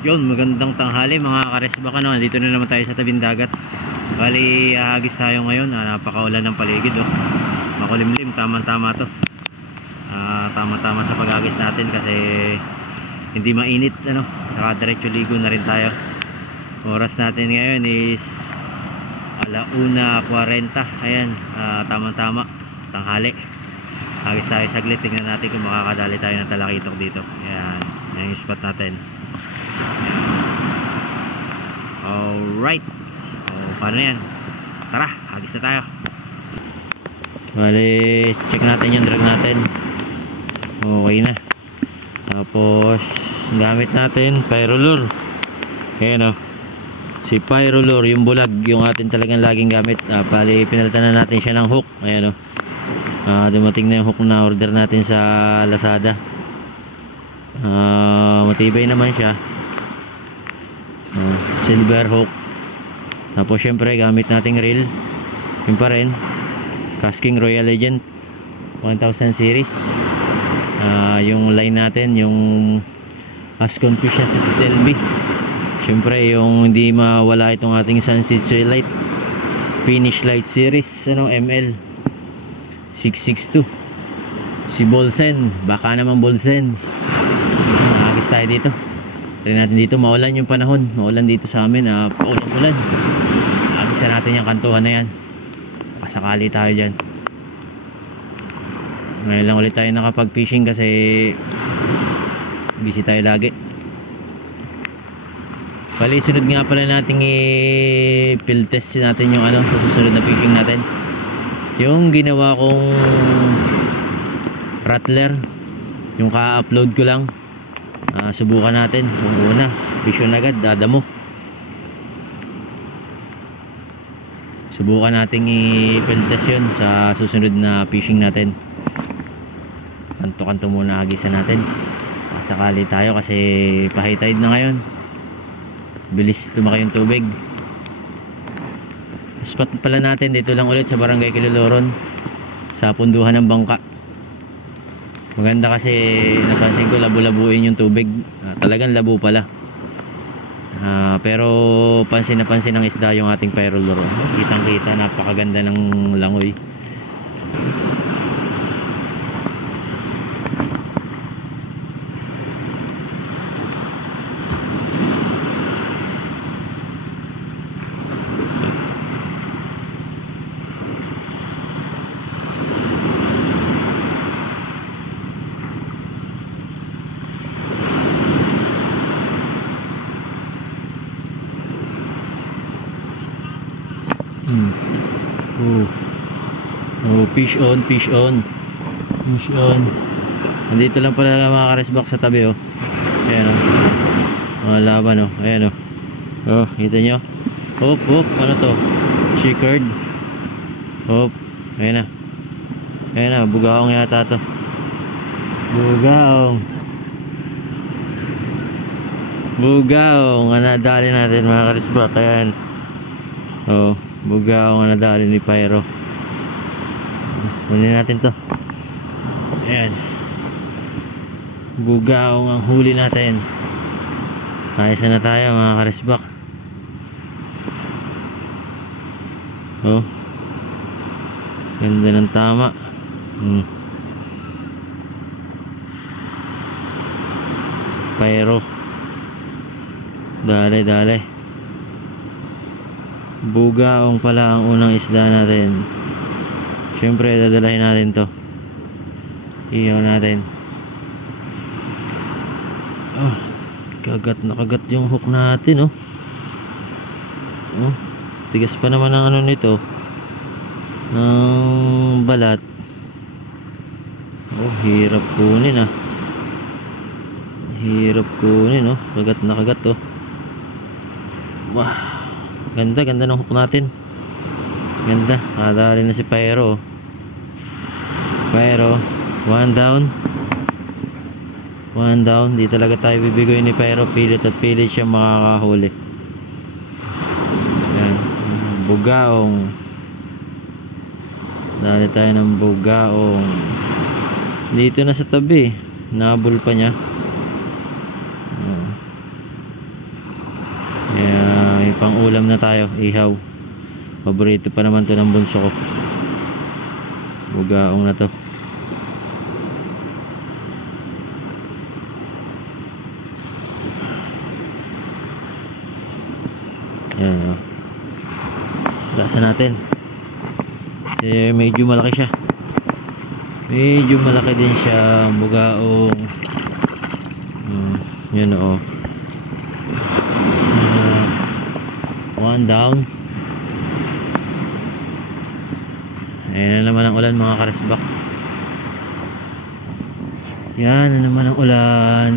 Yun, magandang tanghali mga karesbak, ano, dito na naman tayo sa tabing dagat. Bali, ahagis tayo ngayon. Napakaulan ng paligid, oh. Makulimlim, tama-tama to. Tama-tama sa paghagis natin kasi hindi mainit, ano. Saka diretso ligo na rin tayo. Oras natin ngayon is 1:40. Ayan, tama-tama, tanghali. Hagis tayo saglit, tingnan natin kung makakadali tayo ng talakitok dito. Ayan, yan yung spot natin. Alright, paano yan? Tara, hagis na tayo. Bali, check natin yung drag natin. Okay na. Tapos gamit natin Pyrolure. Ayan, oh. Si Pyrolure, yung bulag, yung atin talagang laging gamit. Bali, pinalitan na natin siya ng hook. Ayan, oh. Dumating na yung hook na order natin sa Lazada. Matibay naman siya. Silver hook. Tapos syempre gamit nating reel, yun pa rin, Casking Royal Legend 1000 series. Yung line natin, yung Ascon Fish na 6LB. Syempre yung hindi mawala itong ating Sunset Light Finish Light series, ano, ML 662. Si Bolsen, baka naman Bolsen. Nakagis tayo dito. Try natin dito, maulan yung panahon. Maulan dito sa amin, paulan-ulan. Agisa natin yung kantuhan na yan. Pasakali tayo dyan. Ngayon lang ulit tayo nakapag-fishing kasi busy tayo lagi. Bali, sunod nga pala natin i-field test natin yung ano, sa susunod na fishing natin. Yung ginawa kong rattler, yung ka-upload ko lang. Subukan natin. Kung una, vision agad, dadamo. Subukan natin i-field test yun sa susunod na fishing natin. Kanto-kanto muna hagisan natin. Pasakali tayo kasi pa-high tide na ngayon. Bilis lumaki yung tubig. Spot pala natin dito lang ulit sa Barangay Kiluloron, sa punduhan ng bangka. Maganda kasi napansin ko labo-labuin yung tubig. Talagang labo pala. Pero pansin na pansin ng isda yung ating Pyrolure. Kitang kita, napakaganda ng langoy. Fish on, fish on, fish on. Nandito lang pala mga karesbak sa tabi, oh. Ayan, oh. Mga laban, oh. Ayan, oh. Oh, kita nyo. Hop, hop, ano to? Chickered. Hop, ayan na. Ayan na, bugaong yata to. Bugaong. Bugaong, nadali natin mga karesbak. Ayan. Oh, bugaong nadali ni Pyro. Kunin natin to. Ayan, bugaong ang huli natin. Ayos na tayo mga karesbak. Oh, ganda ng tama. Pyro, dale dale. Bugaong pala ang unang isda natin. Siyempre dadalahin natin to. Iyaw natin. Kagat na kagat yung hook natin, oh. Oh, tigas pa naman ang ano nito, ng balat. Oh, hirap kunin, hirap kunin, oh. Kagat na kagat, oh. Wah, ganda ganda ng hook natin. Ganda, nakadali na si Pyro, oh. Pyro, one down. One down. Di talaga tayo bibigoy ni Pyro. Pilit at pilit siya makakahuli. Yan, bugaong. Dali tayo ng bugaong. Dito na sa tabi, nabul pa niya. ulam na tayo, ihaw. Paborito pa naman to ng bunso ko. Bugaong na to. Yan, oh. Lasa natin. Medyo malaki siya. Medyo malaki din siya, bugaong. Yan, oh. One down. Ayan na naman ang ulan, mga karesbak. Yan na naman ang ulan.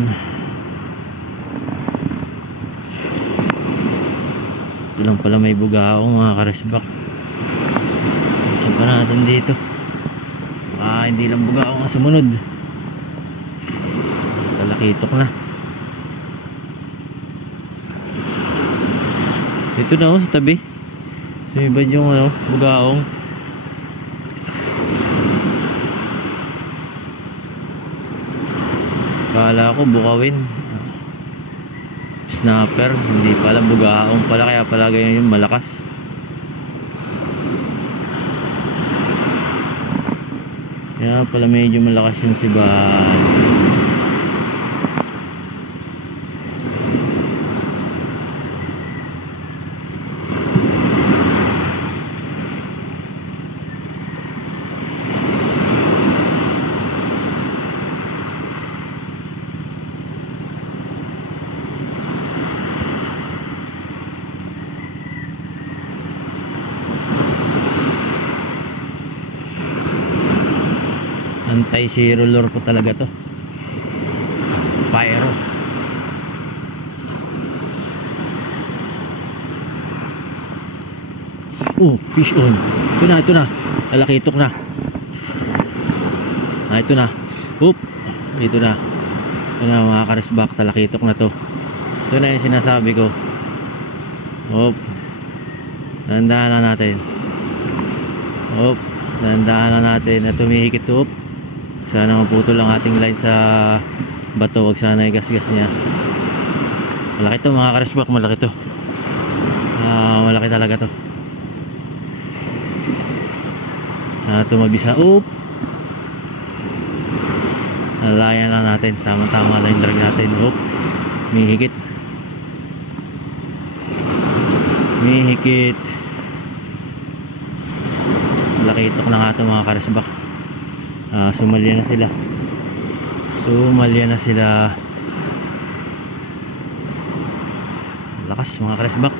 Ito lang pala may bugaong, mga karesbak. Isa pa natin dito. Hindi lang bugaong ang sumunod. Talakitok na. Ito na, oh, sa tabi. Sumibad yung ano, bugaong. Kala ko bukawin. Snapper, hindi pala, bugaong pala, kaya pala ganyan yung malakas. Kaya pala medyo malakas yung sibad. Anti-zero lure ko talaga to. Pyro. Oh, fish on. Ito na, ito na. Talakitok na. Ito na. Oop. Ito na. Ito na, mga karesbak. Talakitok na to. Ito na yung sinasabi ko. Oop. Dandahan na natin. Oop. Dandahan na natin na tumihikit. Oop. Sana maputol ang ating line sa bato. Huwag sana igasgas niya. Malaki to, mga karesbak. Malaki to. Malaki talaga to. Tumabisa. Oop. Nalayan lang natin. Tama-tama lang yung drag natin. Oop. Mihikit. Mihikit. Malakitok na nga ito, mga karesbak. Sumalya na sila. Sumalya na sila. Lakas, mga karesbak.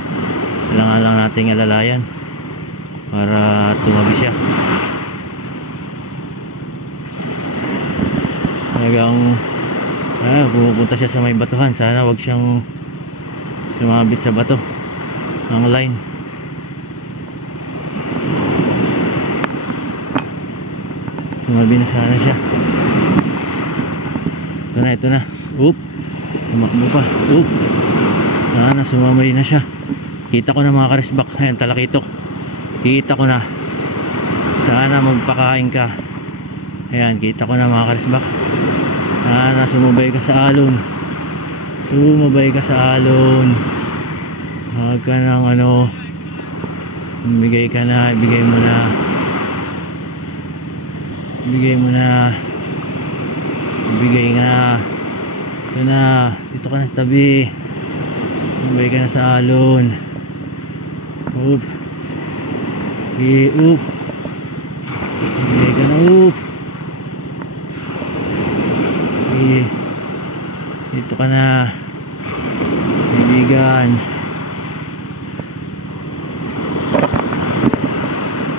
Kailangan lang nating alalayan para tumabi siya. Talagang pumupunta siya sa may batuhan. Sana wag siyang sumabit sa bato ang line. Tumabi na sana siya. Ito na, ito na. Oop. Tumakbo pa. Oop. Sana sumamay na siya. Kita ko na, mga karesbak. Ayan, talakitok. Kita ko na. Sana magpakain ka. Ayan, kita ko na, mga karesbak. Sana sumabay ka sa alon. Sumabay ka sa alon. Huwag ka ng ano. Ibigay ka na. Ibigay mo na. Ibigay mo na. Ibigay nga. Ito na. Dito ka na sa tabi. Sumabay ka na sa alon. Oop. Oop. Ibigay ka na. Oop. Dito ka na, kaibigan.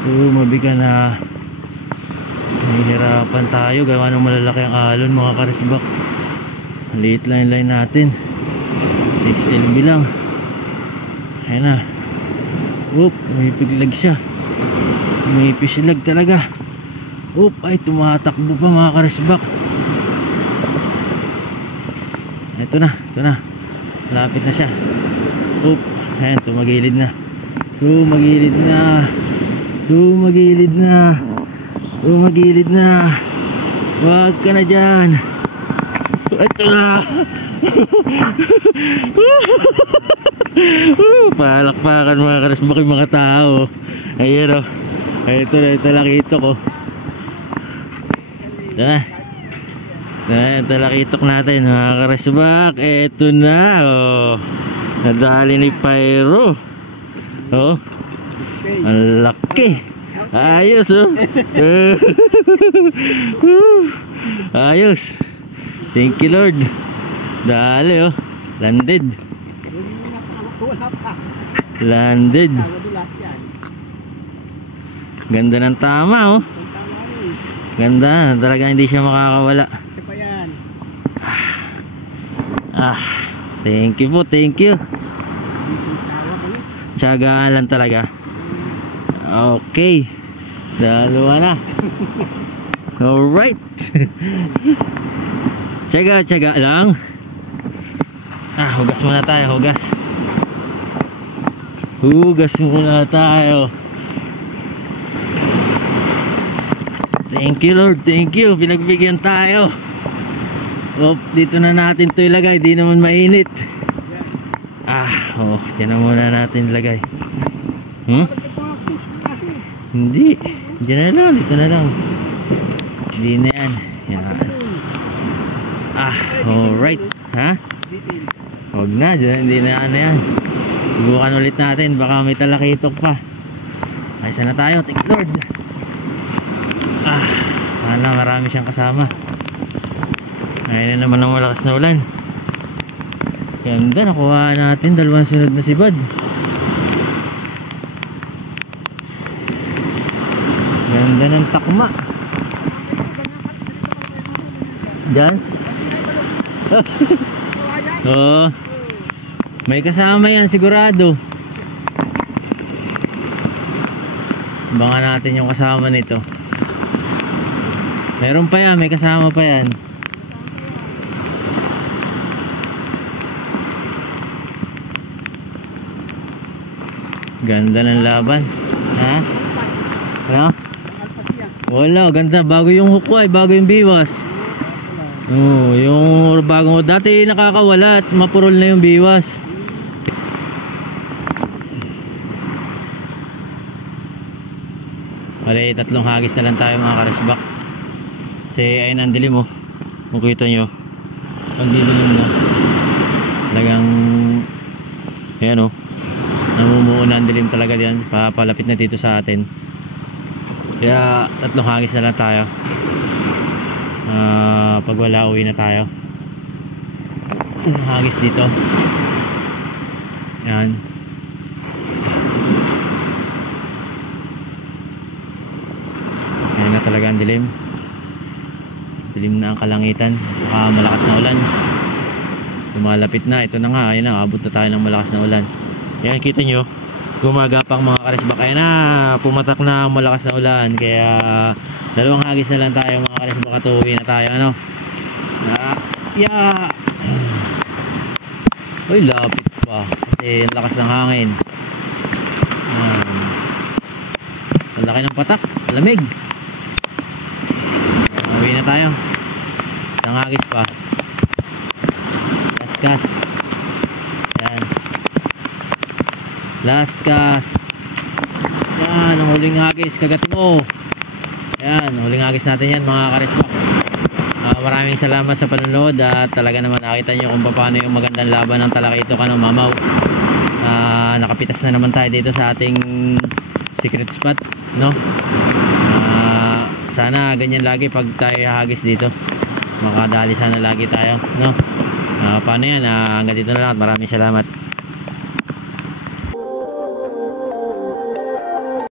Tumabi ka na. Nahihirapan tayo. Gawa ng malalaki ang alon, mga karesbak. Liit lang yung line natin. 6LB lang. Ayan na. Oop, may piglag siya. May pislag talaga. Oop, ay tumatakbo pa, mga karesbak. Ito na, ito na. Malapit na siya. Oop, ayan, tumagilid na. Tumagilid na. Tumagilid na. Tumagilid na. Huwag ka na dyan. Ito na. Palakpakan mga karisbak yung mga tao. Ayun o. Ito na yung talakitok o. Ito na. Ito talakitok natin mga karisbak. Ito na o. Nadali ni Pyro. O. Ang laki. Ayos o. Ayos. Thank you Lord. Dali o. Landed. Landed. Ganda ng tama oh. Ganda. Talaga hindi siya makakawala. Thank you po. Thank you. Tiyagaan lang talaga. Okay. Dalawa na. Alright. Tiyaga lang. Hugas muna tayo. Hugas muna tayo. Thank you Lord. Thank you. Pinagbigyan tayo. Dito na natin ito ilagay. Di naman mainit. Diyan na muna natin ilagay. Hindi. Diyan na lang. Dito na lang. Hindi na yan. Alright. Huwag na. Hindi na yan. Subukan ulit natin. Baka may talakitok pa. Ayos na tayo. Thank you Lord. Sana marami siyang kasama. Ngayon na naman ang malakas na ulan. Ganda. Nakuha natin. Dalawang sunod na sibad. Ganda ng takma. Diyan? Oo. May kasama yan sigurado. Abangan natin yung kasama nito. Meron pa yan. May kasama pa yan. Ganda ng laban. Ano? Wala, ganda. Bago yung hukway, bago yung biwas. Yung bagong dati nakakawala at mapurol na yung biwas. Bale, 3 hagis na lang tayo mga karisbak. Kasi ayun ang dilim oh. Kung kita nyo, ang dilim na. Talagang ayan oh, namumuo na ang dilim talaga diyan. Papalapit na dito sa atin. Kaya 3 hagis na lang tayo. Pag wala, uwi na tayo. Hagis dito. Yan. Ayan na talaga ang dilim. Dilim na ang kalangitan. Malakas na ulan. Lumalapit na. Ito na nga. Ayan na. Abot na tayo ng malakas na ulan. Ayan, kita nyo. Gumagapang mga karisbak. Ayan na. Pumatak na ang malakas na ulan. Kaya 2 hagis na lang tayo mga karisbak. At uwi na tayo. Ano? Uy, lapit pa. Kasi ang lakas ng hangin. Ang laki ng patak. Lamig. Uwi na tayo. 1 hagis pa. Last cast. Yan. Last cast. Yan. Ang huling hagis. Kagat mo. Yan. Huling hagis natin yan mga karisbak. Maraming salamat sa panonood. At talaga naman nakita nyo kung paano yung magandang laban ng talakitok mamaw. Nakapitas na naman tayo dito sa ating secret spot, no? Sana ganyan lagi pag tayo hagis dito. Makadali sana lagi tayo, no? Paano yan? Hanggang dito na lang at maraming salamat.